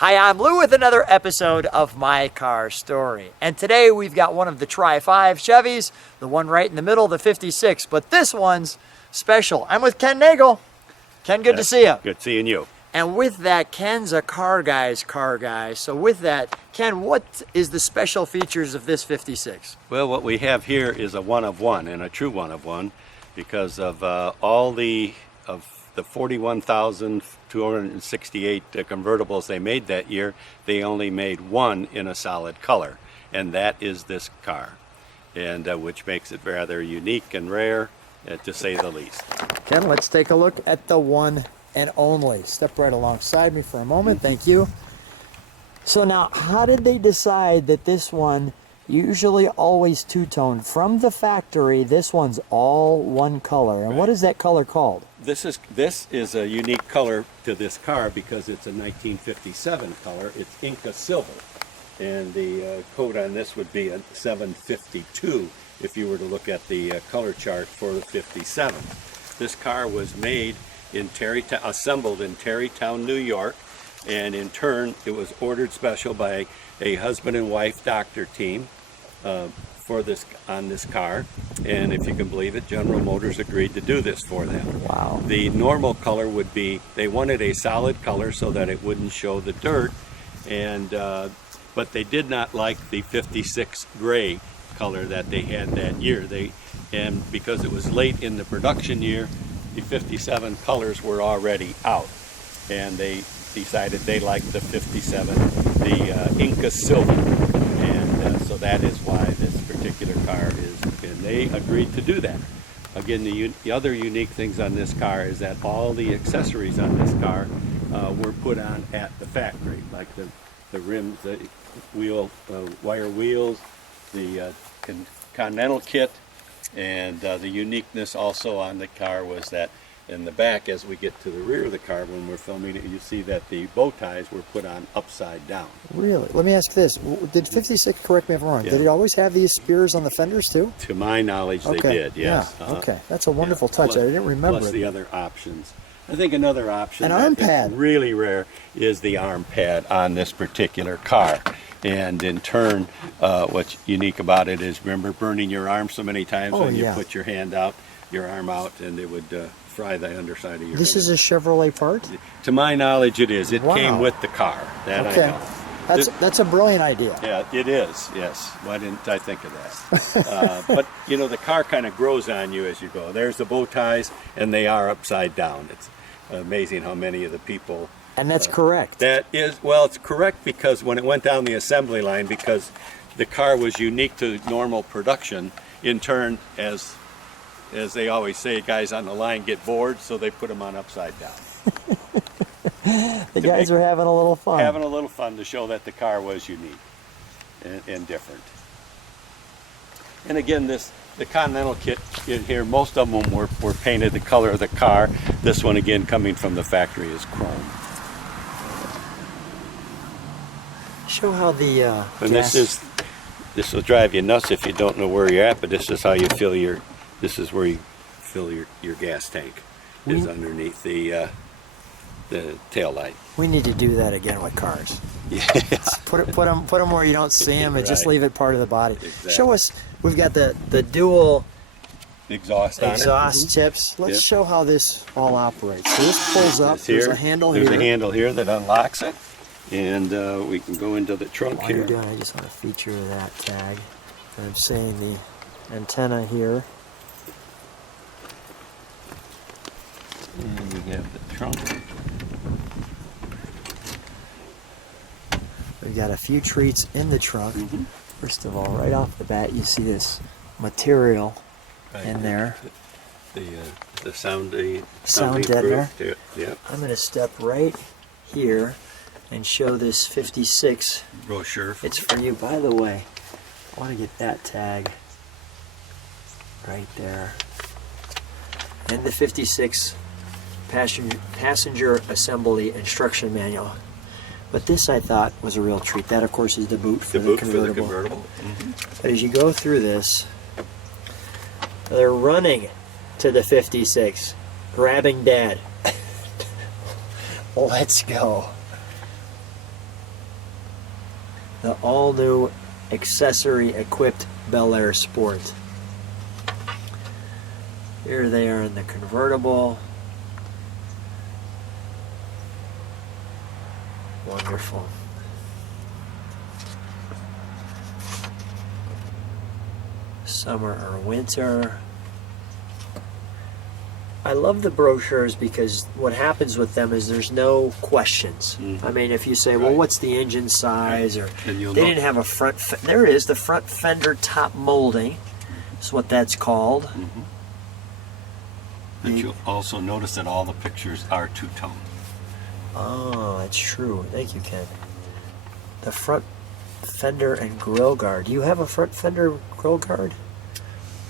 Hi, I'm Lou with another episode of My Car Story. And today we've got one of the Tri-5 Chevys, the one right in the middle, the 56. But this one's special. I'm with Ken Nagel. Ken, good to see you. Good seeing you. And with that, Ken's a car guy's car guy. So with that, Ken, what is the special features of this 56? Well, what we have here is a one of one, and a true one of one, because of all the 41,268 convertibles they made that year, they only made one in a solid color, and that is this car, and which makes it rather unique and rare, to say the least. Ken, let's take a look at the one and only. Step right alongside me for a moment. Thank you. So now, how did they decide that this one, usually always two-tone, from the factory, this one's all one color? And what is that color called? This is a unique color to this car because it's a 1957 color. It's Inca Silver, and the code on this would be a 752 if you were to look at the color chart for the 57. This car was made in assembled in Tarrytown, New York, and in turn it was ordered special by a husband and wife doctor team on this car, and if you can believe it, General Motors agreed to do this for them. Wow. The normal color would be, they wanted a solid color so that it wouldn't show the dirt, and but they did not like the 56 gray color that they had that year. And because it was late in the production year, the 57 colors were already out, and they decided they liked the 57, the Inca Silver, and so that is why this particular car is, and they agreed to do that. Again, the other unique things on this car is that all the accessories on this car were put on at the factory, like the rims, the wire wheels, the Continental kit, and the uniqueness also on the car was that in the back, as we get to the rear of the car when we're filming it, you see that the bow ties were put on upside down. Really? Let me ask this. Did 56, correct me if I'm wrong, Yeah. did it always have these spears on the fenders too? To my knowledge, they did, yes. Yeah. Okay, that's a wonderful touch. Plus, I didn't remember plus it. the other options. I think another option An arm that is pad. really rare is the arm pad on this particular car. And in turn, what's unique about it is, remember burning your arm so many times when you put your hand out, your arm out, and it would fry the underside of your This hand. is a Chevrolet part? To my knowledge, it is. It Wow. came with the car. That I know. That's a brilliant idea. Yeah, it is, yes. Why didn't I think of that? But, you know, the car kind of grows on you as you go. There's the bow ties, and they are upside down. It's amazing how many of the people... And that's correct. That is, well, it's correct because when it went down the assembly line, because the car was unique to normal production, in turn, as they always say, guys on the line get bored, so they put them on upside down. The guys are having a little fun. Having a little fun to show that the car was unique and different. And again, the Continental kit in here, most of them were painted the color of the car. This one, again, coming from the factory, is chrome. Show how the And gas... this will drive you nuts if you don't know where you're at, but this is how you fill this is where you fill your gas tank, is underneath the tail light. We need to do that again with cars. Yes. Put them where you don't see them and just Right. leave it part of the body. Exactly. Show us, we've got the dual Exhaust on exhaust tips. Let's show how this all operates. So this pulls up, there's a handle here. There's a handle here that unlocks it, and we can go into the trunk While here. you're doing, I just want to feature that tag. And I'm saying the antenna here. And we have the trunk. We've got a few treats in the trunk. First of all, right off the bat, you see this material in there. The sound deadener. Yeah. I'm going to step right here and show this 56. Brochure. It's for you. By the way, I want to get that tag right there. And the 56 passenger assembly instruction manual. But this, I thought, was a real treat. That, of course, is the boot for the convertible. But as you go through this, they're running to the 56, grabbing Dad. Let's go. the all-new accessory-equipped Bel Air Sport. Here they are in the convertible. Wonderful. Summer or winter. I love the brochures because what happens with them is there's no questions. I mean, if you say, well, what's the engine size, or they didn't have a front, there it is, the front fender top molding is what that's called. But you'll also notice that all the pictures are two-tone. Oh, that's true. Thank you, Ken. The front fender and grill guard. Do you have a front fender grill guard?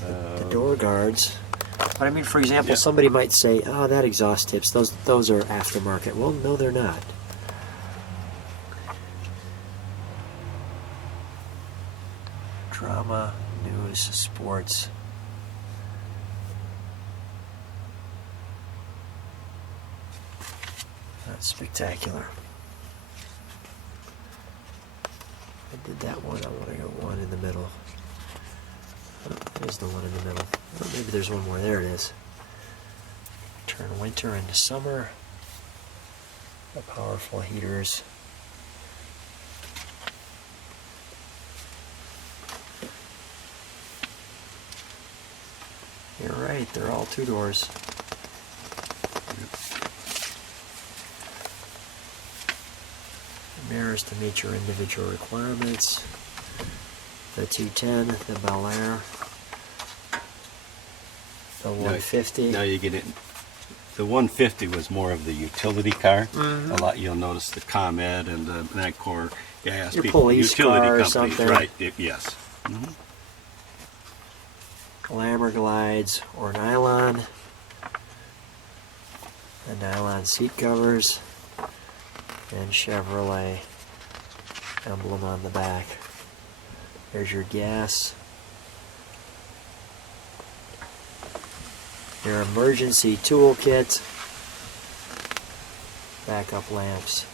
The door guards. But I mean, for example, somebody might say, "Oh, that exhaust tips, those are aftermarket." Well, no, they're not. Drama, news, sports. That's spectacular. I did that one. I want to go one in the middle. Oh, there's the one in the middle. Oh, maybe there's one more. There it is. Turn winter into summer. The powerful heaters. You're right. They're all two doors. Mirrors to meet your individual requirements. The 210, the Bel Air, the 150. Now you get it. The 150 was more of the utility car. A lot you'll notice the ComEd and the Nagcor gas Your people, police utility car or companies, something. right? Yes. Glamour glides or nylon. The nylon seat covers. And Chevrolet emblem on the back. There's your gas. Your emergency toolkit. Backup lamps.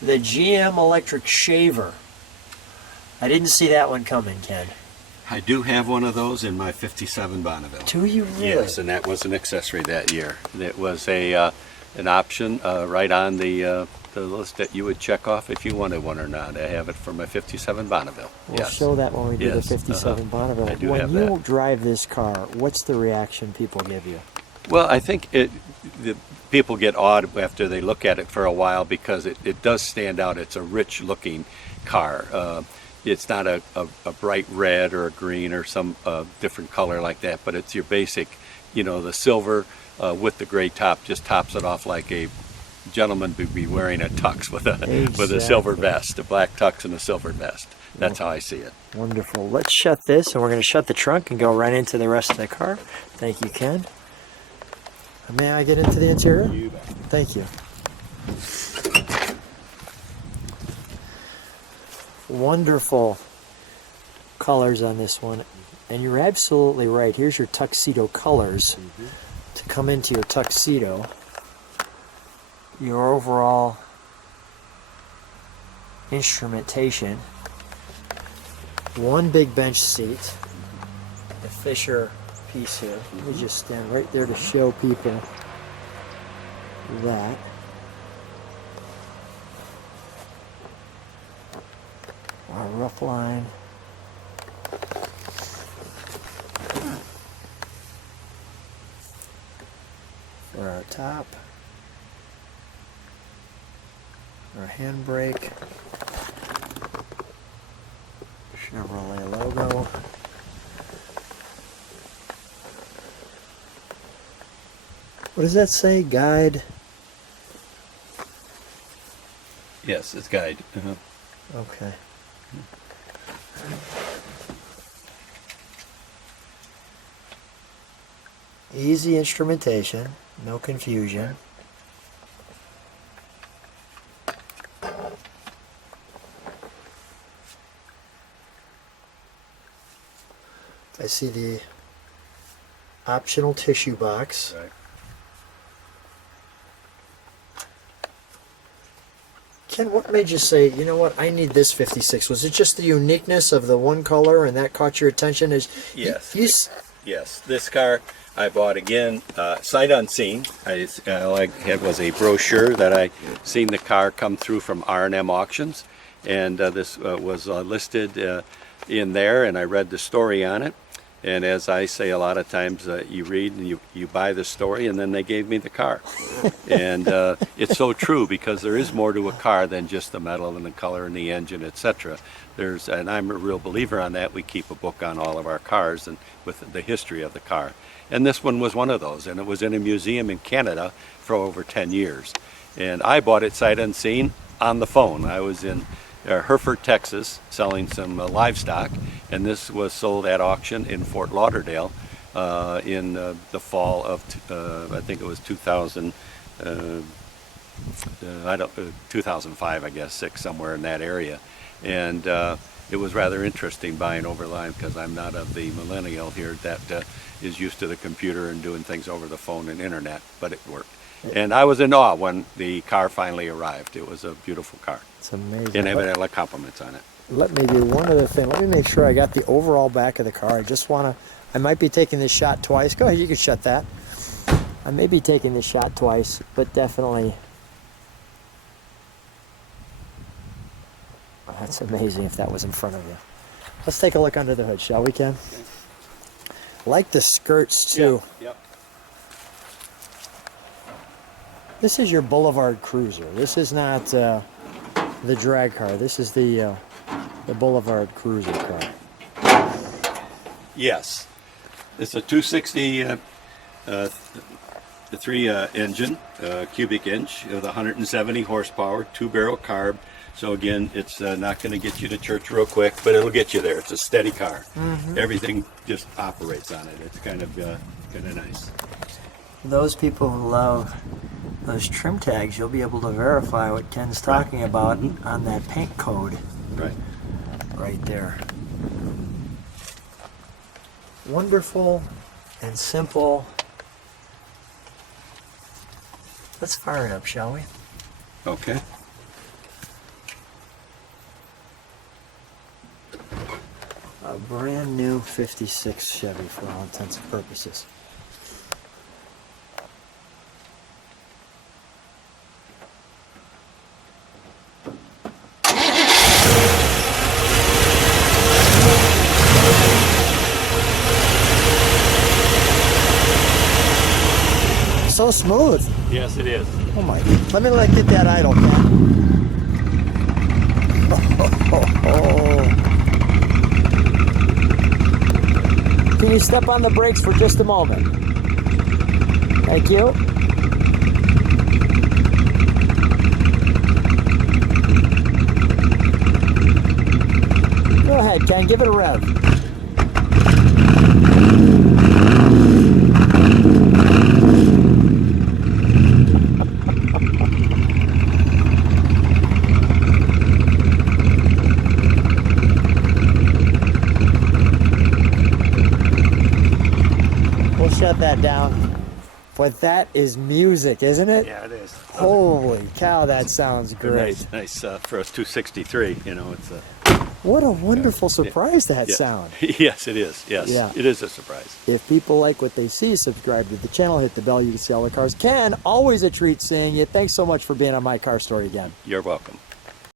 The GM electric shaver. I didn't see that one coming, Ken. I do have one of those in my 57 Bonneville. Do you really? Yes, and that was an accessory that year. It was a an option right on the list that you would check off if you wanted one or not. I have it for my 57 Bonneville. We'll show that when we do the 57 Bonneville. I do when have you that. drive this car, what's the reaction people give you? Well, I think the people get awed after they look at it for a while because it does stand out. It's a rich looking car. It's not a bright red or a green or some different color like that, but it's your basic, the silver with the gray top just tops it off like a gentleman would be wearing a tux with a silver vest, a black tux and a silver vest. That's how I see it. Wonderful. Let's shut this, and we're going to shut the trunk and go right into the rest of the car. Thank you, Ken. May I get into the interior? You bet. Thank you. Wonderful colors on this one, and you're absolutely right. Here's your tuxedo colors to come into your tuxedo. Your overall instrumentation. One big bench seat. The Fisher piece here. Let me just stand right there to show people that. Our rough line. For our top. Our handbrake. Chevrolet logo. What does that say? Guide? Yes, it's guide. Okay. Easy instrumentation, no confusion. I see the optional tissue box. Right. Ken, what made you say, you know what, I need this 56? Was it just the uniqueness of the one color and that caught your attention? Yes. You Yes, this car I bought again, sight unseen. All I had was a brochure that I seen the car come through from R&M Auctions, and this was listed in there, and I read the story on it. And as I say a lot of times, you read and you buy the story, and then they gave me the car. And it's so true, because there is more to a car than just the metal and the color and the engine, etc. And I'm a real believer on that. We keep a book on all of our cars and with the history of the car. And this one was one of those, and it was in a museum in Canada for over 10 years. And I bought it sight unseen on the phone. I was in Hereford, Texas, selling some livestock, and this was sold at auction in Fort Lauderdale in the fall of, I think it was 2005, I guess, 6, somewhere in that area. And it was rather interesting buying over line, because I'm not of the millennial here that is used to the computer and doing things over the phone and internet, but it worked. And I was in awe when the car finally arrived. It was a beautiful car. It's amazing. And I had a lot of compliments on it. Let me do one other thing. Let me make sure I got the overall back of the car. I might be taking this shot twice. Go ahead, you can shut that. I may be taking this shot twice, but definitely. Oh, that's amazing if that was in front of you. Let's take a look under the hood, shall we, Ken? Okay. Like the skirts, too. Yep. This is your Boulevard Cruiser. This is not the drag car. This is the Boulevard Cruiser car. Yes. It's a 260 engine, cubic inch, with 170 horsepower, 2-barrel carb. So again, it's not going to get you to church real quick, but it'll get you there. It's a steady car. Mm-hmm. Everything just operates on it. It's kind of nice. Those people who love those trim tags, you'll be able to verify what Ken's talking about on that paint code. Right. Right there. Wonderful and simple. Let's fire it up, shall we? Okay. A brand new 56 Chevy for all intents and purposes. So smooth. Yes, it is. Oh my! Let me get that idle, Ken. Can you step on the brakes for just a moment? Thank you. Go ahead, Ken. Give it a rev. Shut that down. But that is music, isn't it? Yeah, it is. Holy cow, that sounds great. Nice for a 263. You know, it's a. What a wonderful surprise that sound. Yes, it is. Yes, yeah. It is a surprise. If people like what they see, subscribe to the channel, hit the bell, you can see all the cars. Ken, always a treat seeing you. Thanks so much for being on My Car Story again. You're welcome.